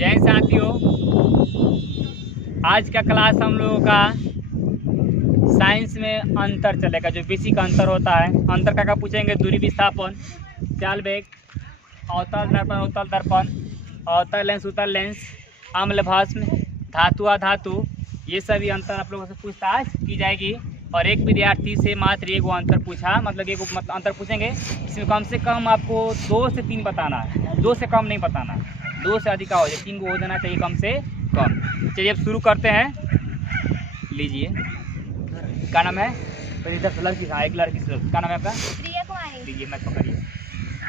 जय साथियों, आज का क्लास हम लोगों का साइंस में अंतर चलेगा। जो बेसिक अंतर होता है, अंतर का पूछेंगे। दूरी विस्थापन, चाल वेग, अवतल दर्पण उत्तल दर्पण, अवतल लेंस उत्तल लेंस, अम्ल भस्म, धातु अधातु, ये सभी अंतर आप लोगों से पूछताछ की जाएगी। और एक विद्यार्थी से मात्र एक अंतर पूछा, मतलब एक अंतर पूछेंगे। इसमें कम से कम आपको 2 से 3 बताना है, 2 से कम नहीं बताना, 2 से अधिक हो जाए, 3 को हो जाना चाहिए कम से कम। चलिए अब शुरू करते हैं। लीजिए, क्या नाम है? इधर लड़की का, एक लड़की से, क्या नाम है आपका? प्रिया कुमारी। लीजिए, मैं पकड़िए।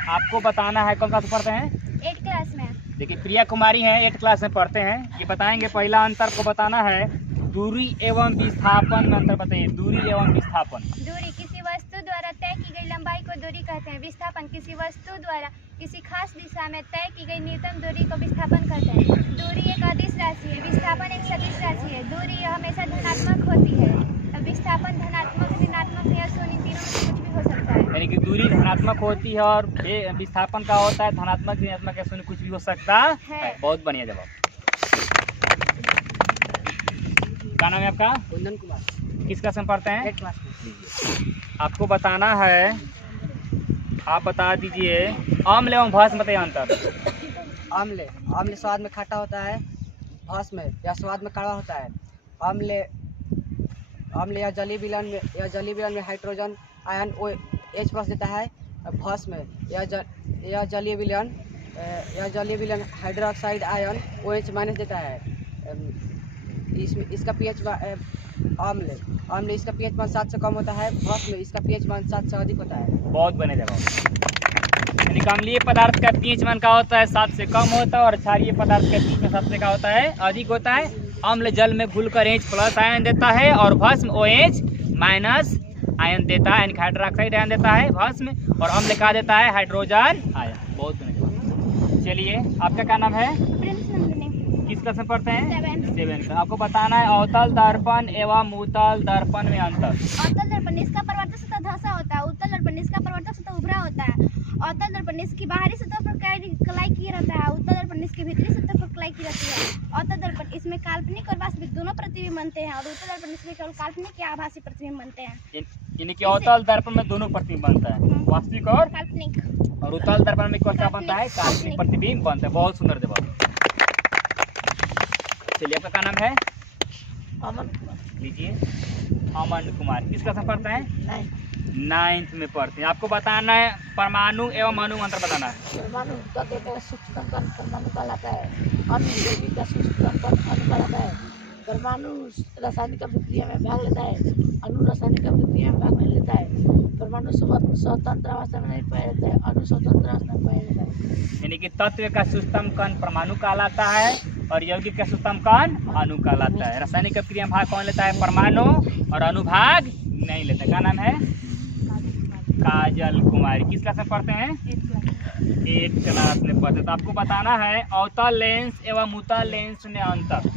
आपको बताना है, कौन क्लास में पढ़ते हैं? 8 क्लास में। देखिए, प्रिया कुमारी हैं, 8 क्लास में पढ़ते हैं। ये बताएंगे, पहला अंतर को बताना है दूरी एवं विस्थापन में अंतर बताइए। दूरी एवं विस्थापन। दूरी किसी वस्तु द्वारा तय की गई लंबाई को दूरी कहते हैं। विस्थापन किसी वस्तु द्वारा किसी खास दिशा में तय की गई न्यूनतम दूरी को विस्थापन कहते हैं। दूरी एक अदिश राशि है, विस्थापन एक सदिश राशि है। दूरी हमेशा धनात्मक होती है। विस्थापन धनात्मक, ऋणात्मक या शून्य, तीनों में से कुछ भी हो सकता है। यानी कि दूरी धनात्मक होती है और विस्थापन का होता है धनात्मक, ऋणात्मक या शून्य, कुछ भी हो सकता है। बहुत बढ़िया जवाब। क्या नाम है आपका? कुंदन कुमार। किस क्लास में पढ़ते हैं? 8 क्लास में। आपको बताना है, आप बता दीजिए अम्ल एवं भस्म बताइए अंतर। अम्ल स्वाद में खट्टा होता है, भस्म या स्वाद में कड़वा होता है। अम्ल या जलीय विलयन में हाइड्रोजन आयन OH+ देता है। भस्म या जलीय विलयन हाइड्रोक्साइड आयन OH- देता है। इसका pH अम्ल इसका pH मान 7 से कम होता है। भस्म इसका pH मान 7 से अधिक होता है। बहुत बने जवाब। यानी कि अम्लीय पदार्थ का pH मान का होता है 7 से कम होता है और क्षारीय पदार्थ का pH मान 7 से का होता है, अधिक होता है। अम्ल जल में घुलकर H+ आयन देता है और भस्म OH- आयन देता है, यानी हाइड्रोक्साइड आयन देता है भस्म, और अम्ल का देता है हाइड्रोजन आयन। बहुत बने जवाब। चलिए, आपका क्या नाम है? प्रिंस नंदिनी। किस क्लास में पढ़ते हैं? 7। 7। आपको बताना है अवतल दर्पण एवं उत्तल दर्पण में अंतर। अवतल दर्पण इसका परावर्तक सतह धंसा होता है। उत्तल दर्पण इसका परावर्तक सतह उभरा होता है। अवतल दर्पण इसकी बाहरी सतह पर कलाई की रहता है। उत्तल दर्पण इसकी भीतरी सतह पर कलाई की रहती है। अवतल दर्पण इसमें काल्पनिक और वास्तविक दोनों प्रतिबिंब बनते हैं और उत्तल दर्पण इसमें केवल काल्पनिक या आभासी प्रतिबिंब बनते हैं। यानी कि अवतल दर्पण में दोनों प्रतिबिंब बनता है, वास्तविक और काल्पनिक। और उत्तल दर्पण में क्या बनता है? काल्पनिक प्रतिबिंब बनता है। बहुत सुंदर जवाब। चलिए, आपका क्या नाम है? अमन कुमार। लीजिए, अमन कुमार। किस क्लास में पढ़ते हैं? 9th में पढ़ते हैं। आपको बताना है परमाणु एवं अणु अंतर बताना है। परमाणु तत्व का सूक्ष्म कण परमाणु कहलाता है। अणु जैविक का सूक्ष्म कण अणु कहलाता है। परमाणु रासायनिक अभिक्रिया में भाग लेता है, अणु रासायनिक अभिक्रिया में भाग नहीं लेता है। परमाणु स्वतंत्र अवस्था में नहीं पाया जाता है, अणु स्वतंत्र अवस्था में पाया जाता है। यानी कि तत्व का सूक्ष्म कण परमाणु कहलाता है और यौगिक का सूक्ष्म कण अणु कहलाता है। रासायनिक अभिक्रिया में भाग कौन लेता है? परमाणु, और अनुभाग नहीं लेता। क्या नाम है? काजल कुमारी। किस क्लास में पढ़ते हैं? 8 क्लास में पढ़ते हैं। तो आपको बताना है अवतल लेंस एवं उत्तल लेंस में अंतर।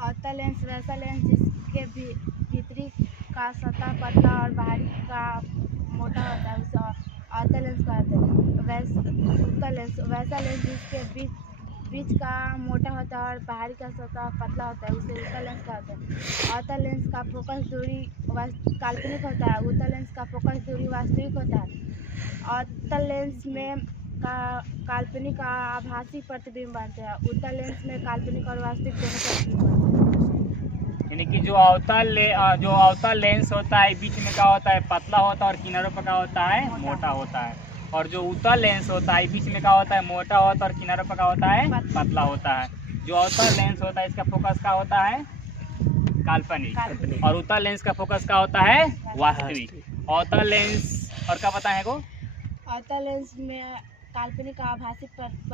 अवतल लेंस वैसा लेंस जिसके भीतरी का सतह पतला और बाहरी का मोटा होता है, उसे अवतल लेंस कहते हैं। उत्तल लेंस वैसा लेंस जिसके बीच का मोटा होता है और बाहरी का सतह पतला होता है, उसे उत्तल लेंस कहते हैं। अवतल लेंस का फोकस दूरी काल्पनिक होता है। उत्तल लेंस का फोकस दूरी वास्तविक होता है। अवतल लेंस में काल्पनिक आभासी प्रतिबिंब बनते हैं। उत्तल लेंस में काल्पनिक और वास्तविक दोनों प्रतिबिंब बनते हैं। यानी कि जो अवतल लेंस होता है, बीच में क्या होता है? पतला होता है और किनारों पर क्या होता है? मोटा होता है। और जो उत्तल लेंस होता है, बीच में क्या होता है? मोटा होता है और किनारों पर क्या होता है? पतला होता है। जो अवतल लेंस होता है, इसका फोकस क्या होता है? काल्पनिक। और उत्तल लेंस का फोकस क्या होता है? वास्तविक। अवतल लेंस और क्या बताएं को? अवतल लेंस में काल्पनिक आभासी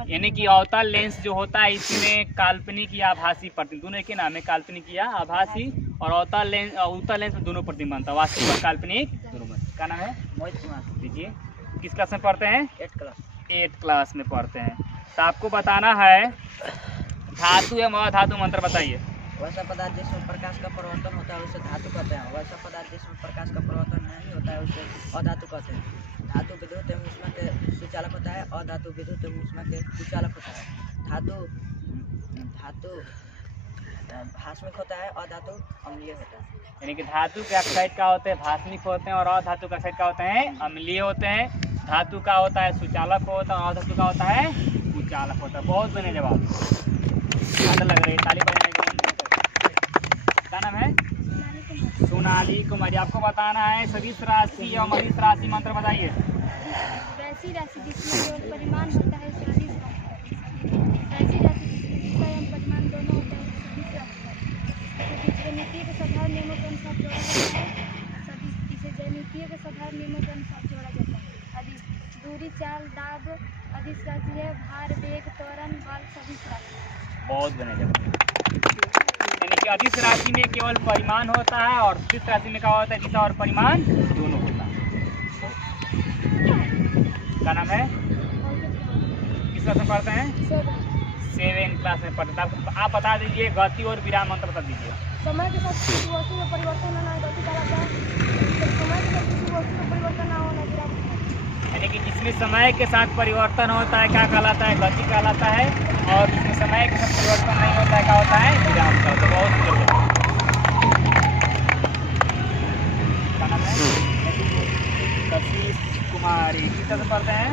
यानी कि अवतल लेंस जो होता है, इसमें काल्पनिक या आभासी प्रतिबिंब, दोनों एक ही नाम है, काल्पनिक या आभासी। और उत्तल लेंस में दोनों प्रतिबिंब बनता है, वास्तविक और काल्पनिक दोनों में। क्या नाम है? मोहित कुमार। लीजिए, किस क्लास में पढ़ते हैं? 8 क्लास। 8 क्लास में पढ़ते हैं। तो आपको बताना है धातु एवं अधातु में अंतर बताइए। वैसा पदार्थ जिसमें प्रकाश का परिवर्तन होता है उसे धातु कहते हैं। वैसा पदार्थ जिसमें प्रकाश का परिवर्तन नहीं होता है उसे अधातु कहते हैं। धातु विद्युत एवं ऊष्मा के सुचालक होता है, अधातु विद्युत एवं ऊष्मा के कुचालक होता है। धातु धातु भास्मिक होता है और धातु अम्लीय होता है। यानी कि धातु के ऑक्साइड का होते हैं भास्मिक होते हैं और अधातु के ऑक्साइड का होते हैं अम्लीय होते हैं। धातु का होता है सुचालक होता है और अधातु का होता है कुचालक होता है। बहुत बने जवाब ज़्यादा लग रही है, ताली बजाने का मन नहीं। क्या नाम है? सोनाली कुमारी। आपको बताना है सदिश राशि और मदिश राशि मंत्र बताइए। वैसी राशि जिसमें केवल परिमाण होता है सदिश राशि। वैसी राशि जिसमें दिशा एवं परिमाण दोनों होते हैं सदिश राशि। ज्यामितीय के साधारण नियमों के अनुसार जोड़ा जाता है सदिश। इसे ज्यामितीय के साधारण नियमों के अनुसार जोड़ा जाता है। अदिश दूरी, चाल, दाब अदिश राशि है। भार, वेग, त्वरण, बल सदिश राशि। बहुत बने जवाब। यानी कि अदिश राशि में केवल परिमाण होता है और सदिश राशि में क्या होता है? दिशा और परिमाण दोनों होता है। क्या नाम है? किस क्लास में पढ़ते हैं? 7 क्लास में पढ़ते हैं। आप बता दीजिए गति और विराम मंत्र बता दीजिए। समय के साथ किसी वस्तु में परिवर्तन होना गति कहलाता है। समय के साथ किसी वस्तु में परिवर्तन ना होना विराम कहलाता है। यानी कि जिसमें समय के साथ परिवर्तन होता है क्या कहलाता है? गति कहलाता है। और जिसमें समय के साथ परिवर्तन नहीं होता है क्या होता है? विराम कहलाता है। बहुत सुंदर। क्या नाम है? सतीश कुमारी। किस तरह से पढ़ते हैं?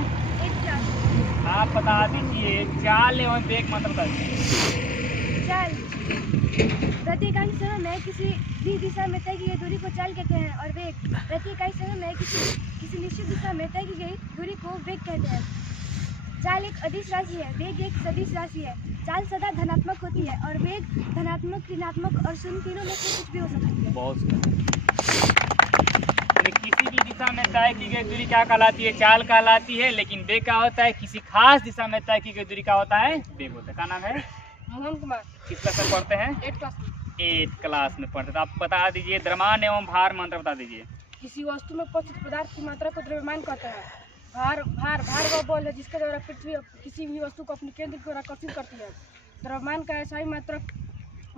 आप बता दीजिए चाल एवं वेग मंत्र बता दीजिए। चाल प्रति इकाई समय में किसी भी दिशा में तय की गई दूरी को चाल कहते हैं। और वेग प्रति इकाई समय में किसी निश्चित दिशा में तय की गई दूरी को वेग कहते हैं। चाल एक अदिश राशि है, वेग एक सदिश राशि है। चाल सदा धनात्मक होती है और वेग धनात्मक, ऋणात्मक और शून्य तीनों में से कुछ भी हो सकती है। बहुत सुंदर। किसी भी दिशा में तय की गई दूरी क्या कहलाती है? चाल कहलाती है। लेकिन वेग क्या होता है? किसी खास दिशा में तय की गई दूरी क्या होता है? वेग होता है। क्या नाम है? मोहन कुमार। किस क्लास में पढ़ते हैं? 8 क्लास में। 8 क्लास में पढ़ते हैं। तो आप बता दीजिए द्रव्यमान एवं भार मंत्र बता दीजिए। किसी वस्तु में उपस्थित पदार्थ की मात्रा को द्रव्यमान कहते हैं। भार वह बल है जिसके द्वारा पृथ्वी किसी भी वस्तु को अपने केंद्र की ओर आकर्षित करती है। द्रव्यमान का सही मात्रक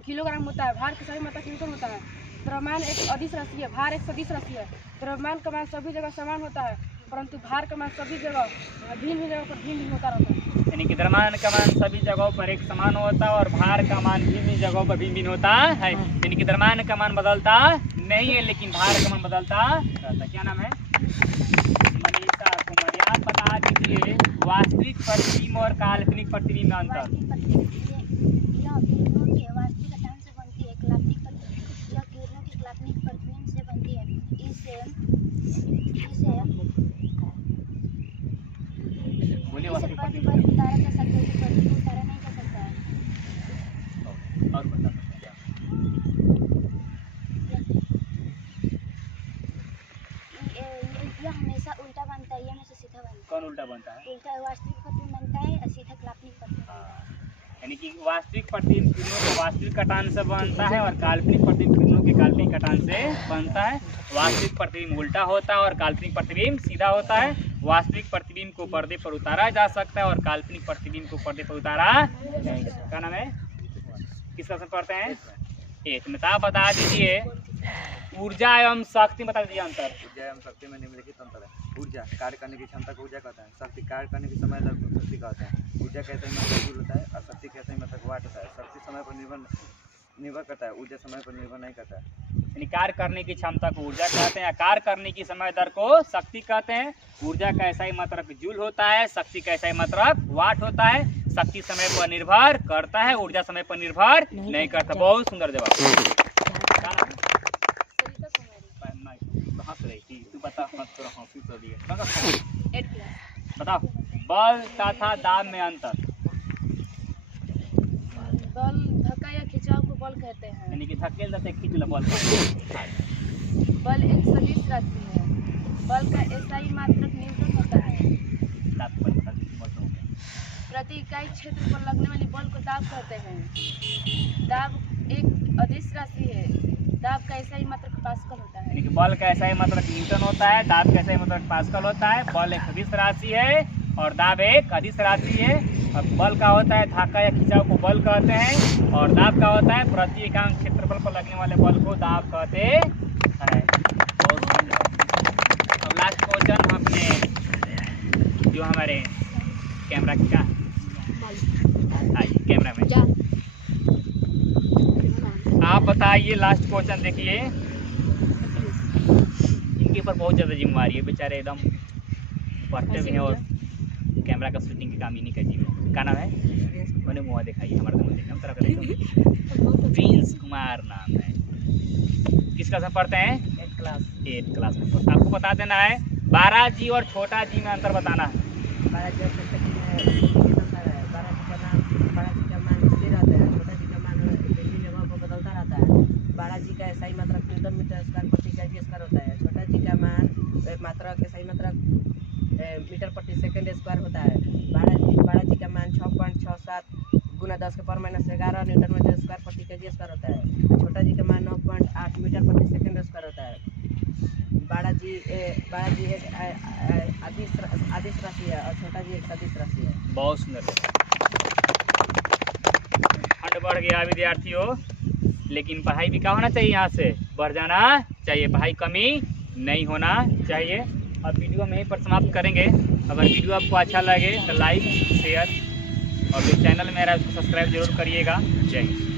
किलोग्राम होता है। भार का सही मात्रक न्यूटन होता है। द्रव्यमान एक अदिश राशि है, भार एक सदिश राशि है। द्रव्यमान का मान सभी जगह समान होता है, परंतु भार का मान सभी जगह भिन्न जगह पर भिन्न होता रहता है। यानी कि द्रव्यमान का मान सभी जगहों पर एक समान होता है और भार का मान भिन्न जगहों पर भिन्न होता है। यानी कि द्रव्यमान का मान बदलता नहीं है लेकिन भार का मान बदलता रहता है। क्या नाम है? मनीषा कुमारी। आप बता दीजिए वास्तविक प्रतिबिंब और काल्पनिक प्रतिबिंब में अंतर। बोलिए वास्तविक प्रतिबिंब और बता सकते हैं। यह हमेशा उल्टा बनता है, यह हमेशा सीधा बनता है। कौन उल्टा बनता है? उल्टा वास्तविक प्रतिबिंब बनता है और सीधा काल्पनिक प्रतिबिंब बनता है। यानी कि वास्तविक प्रतिबिंब किरणों के वास्तविक कटान से बनता है और काल्पनिक प्रतिबिंब किरणों के काल्पनिक कटान से बनता है। वास्तविक प्रतिबिंब उल्टा होता है और काल्पनिक प्रतिबिंब सीधा होता है। वास्तविक प्रतिबिंब को पर्दे पर उतारा जा सकता है और काल्पनिक प्रतिबिंब को पर्दे पर उतारा नहीं। क्या नाम है? किस क्लास में पढ़ते हैं? 8 में। आप बता दीजिए ऊर्जा एवं शक्ति बता दीजिए अंतर। ऊर्जा एवं शक्ति में निम्नलिखित अंतर है। ऊर्जा कार्य करने की क्षमता को ऊर्जा कहता है। शक्ति कार्य करने की समय को शक्ति कहता है। ऊर्जा कैसे मात्रक जूल होता है और शक्ति कैसे मात्रक वाट होता है। शक्ति समय पर निर्भर करता है, ऊर्जा समय पर निर्भर नहीं करता है। यानी कार्य करने की क्षमता को ऊर्जा कहते हैं या कार्य करने की समय दर को शक्ति कहते हैं। ऊर्जा का ऐसा ही मात्रक जूल होता है, शक्ति का ऐसा ही मात्रक वाट होता है। शक्ति समय पर निर्भर करता है, ऊर्जा समय पर निर्भर नहीं करता। बहुत सुंदर जवाब। हंस रही थी तू, बता मत करो, हंसी तो दिए। बताओ बल तथा दाब में अंतर। बल धक्का या खिंचाव को बल कहते हैं। यानी कि धकेल देते खींच लो बल। बल एक सदिश राशि है। बल का एसआई मात्रक न्यूटन होता है। प्रति इकाई क्षेत्र पर लगने वाली बल को दाब कहते हैं। दाब एक अदिश राशि है। दाब का एसआई मात्रक पास्कल होता है। यानी कि बल का ऐसा ही मात्रक न्यूटन होता है, दाब का ऐसा ही मात्रक पास्कल होता है। बल एक सदिश राशि है और दाब एक अदिश राशि है। और बल का होता है धक्का या खिंचाव को बल कहते हैं और दाब का होता है प्रति इकाई क्षेत्रफल पर लगने वाले बल को दाब कहते हैं। अब लास्ट क्वेश्चन अपने जो हमारे कैमरा का आइए कैमरा में बताइए लास्ट क्वेश्चन देखिए, इनके ऊपर बहुत ज़्यादा जिम्मेवारी है, बेचारे एकदम पढ़ते भी हैं और कैमरा का शूटिंग के काम ही नहीं करती। क्या नाम है? मैंने मुँह दिखाइए हमारा नाम देखना तरह का प्रिंस कुमार नाम है। किस क्लास में पढ़ते हैं? 8th क्लास में। आपको बता देना है 12 जी और छोटा जी में अंतर बताना है। 12 जी और छोटा जी में 12 जी का मान स्थिर रहता है, छोटा जी का मान विभिन्न जगहों पर बदलता रहता है। 12 जी का सही मात्रक न्यूटन मीटर स्क्वायर प्रति केजी स्क्वायर होता है। छोटा जी का मान मात्रक सही मात्रक मीटर प्रति सेकंड स्क्वायर होता है। 12 जी का मान 6.67 गुना 10⁻⁻11 न्यूटन मीटर स्क्वायर प्रति केजी स्क्वायर होता है। छोटा जी का मान 9.8 मीटर प्रति सेकंड स्क्वायर होता है। 12 जी एक अदिश राशि है और छोटा जी एक सदिश राशि है। बहुत सुंदर। खंड बढ़ गया विद्यार्थियों, लेकिन पढ़ाई भी क्या होना चाहिए, यहाँ से बढ़ जाना चाहिए, पढ़ाई कमी नहीं होना चाहिए। अब वीडियो में यहीं पर समाप्त करेंगे। अगर वीडियो आपको अच्छा लगे तो लाइक शेयर और जो चैनल मेरा उसको सब्सक्राइब जरूर करिएगा। जय हिंद।